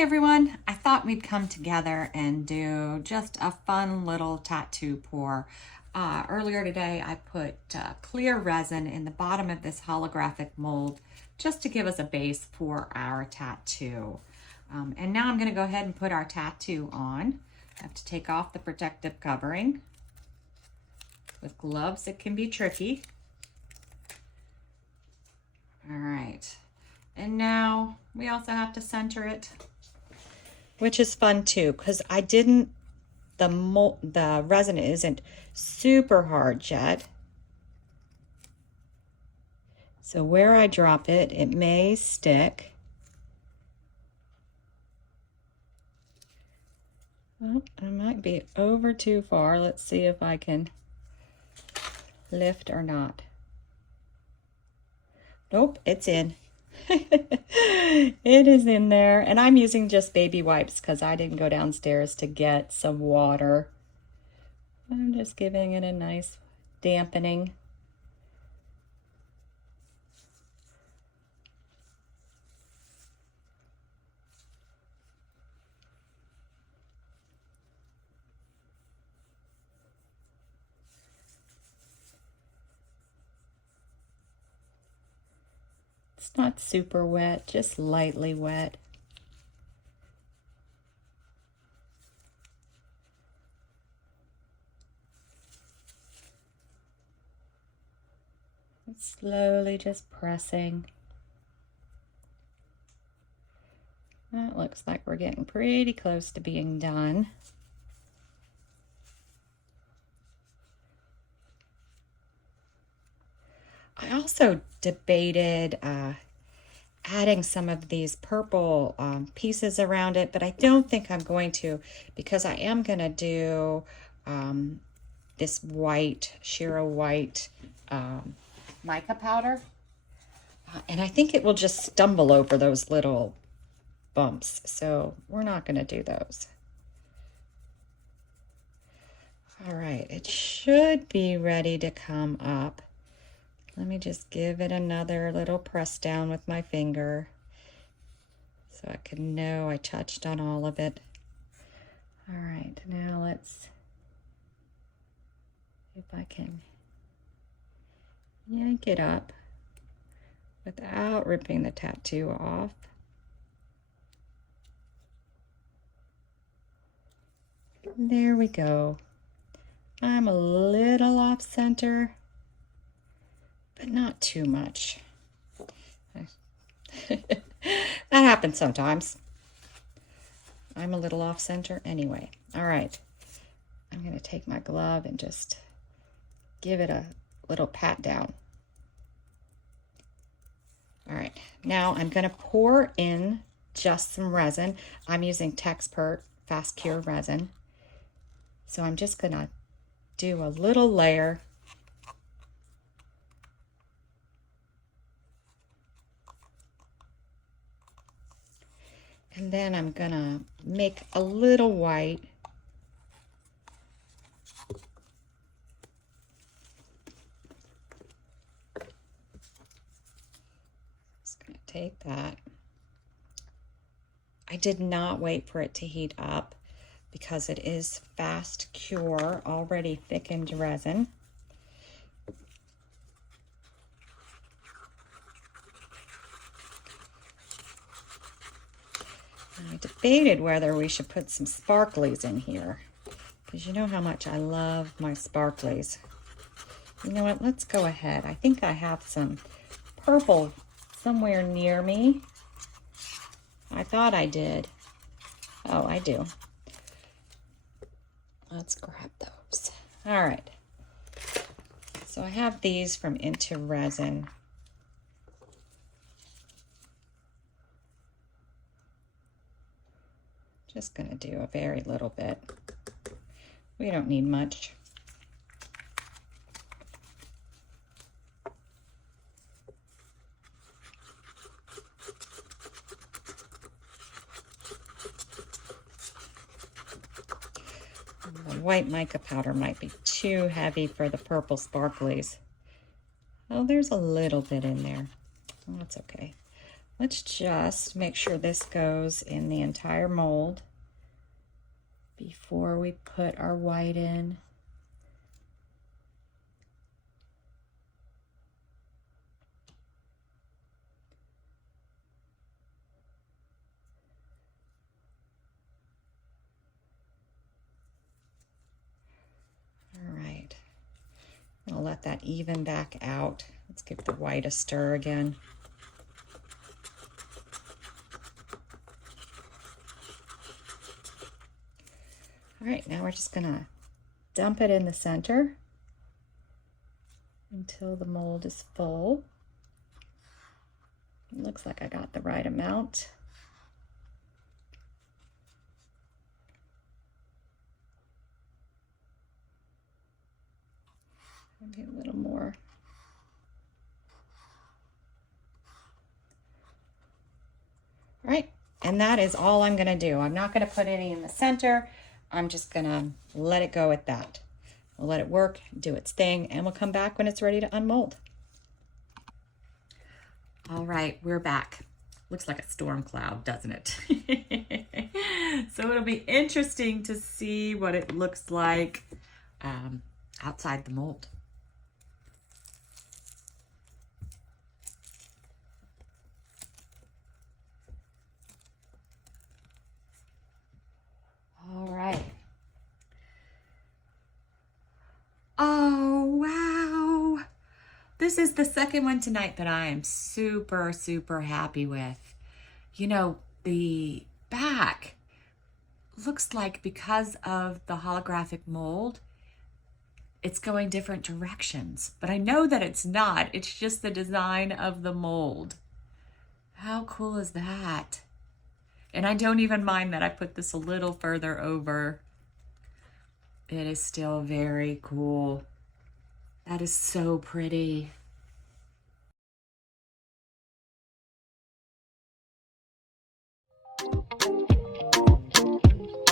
Hi everyone, I thought we'd come together and do just a fun little tattoo pour. Earlier today I put clear resin in the bottom of this holographic mold just to give us a base for our tattoo. And now I'm going to go ahead and put our tattoo on. I have to take off the protective covering. With gloves it can be tricky. All right, and now we also have to center it, which is fun too, because the resin isn't super hard yet. So where I drop it, it may stick. Well, I might be over too far. Let's see if I can lift or not. Nope, it's in. It is in there, and I'm using just baby wipes because I didn't go downstairs to get some water. I'm just giving it a nice dampening. It's not super wet, just lightly wet. Slowly just pressing. That looks like we're getting pretty close to being done. I also debated adding some of these purple pieces around it, but I don't think I'm going to, because I am going to do this white, Shiro white mica powder. And I think it will just stumble over those little bumps, so we're not going to do those. All right, it should be ready to come up. Let me just give it another little press down with my finger so I can know I touched on all of it. All right, now let's see if I can yank it up without ripping the tattoo off. There we go. I'm a little off center, but not too much. That happens sometimes. I'm a little off center anyway. All right, I'm going to take my glove and just give it a little pat down. All right, now I'm going to pour in just some resin. I'm using Texpert Fast Cure resin. So I'm just going to do a little layer. And then I'm going to make a little white. Just going to take that. I did not wait for it to heat up because it is Fast Cure, already thickened resin. I debated whether we should put some sparklies in here, because you know how much I love my sparklies. You know what, let's go ahead. I think I have some purple somewhere near me. I thought I did. Oh, I do. Let's grab those. All right. So I have these from Into Resin. Just going to do a very little bit. We don't need much. The white mica powder might be too heavy for the purple sparklies. Oh, there's a little bit in there. Oh, that's okay. Let's just make sure this goes in the entire mold before we put our white in. All right, I'll let that even back out. Let's give the white a stir again. All right, now we're just gonna dump it in the center until the mold is full. It looks like I got the right amount. Maybe a little more. All right, and that is all I'm gonna do. I'm not gonna put any in the center. I'm just gonna let it go at that. We'll let it work, do its thing, and we'll come back when it's ready to unmold. All right, we're back. Looks like a storm cloud, doesn't it? So it'll be interesting to see what it looks like outside the mold. All right. Oh, wow. This is the second one tonight that I am super, super happy with. You know, the back looks like because of the holographic mold, it's going different directions. But I know that it's not. It's just the design of the mold. How cool is that? And I don't even mind that I put this a little further over. It is still very cool. That is so pretty.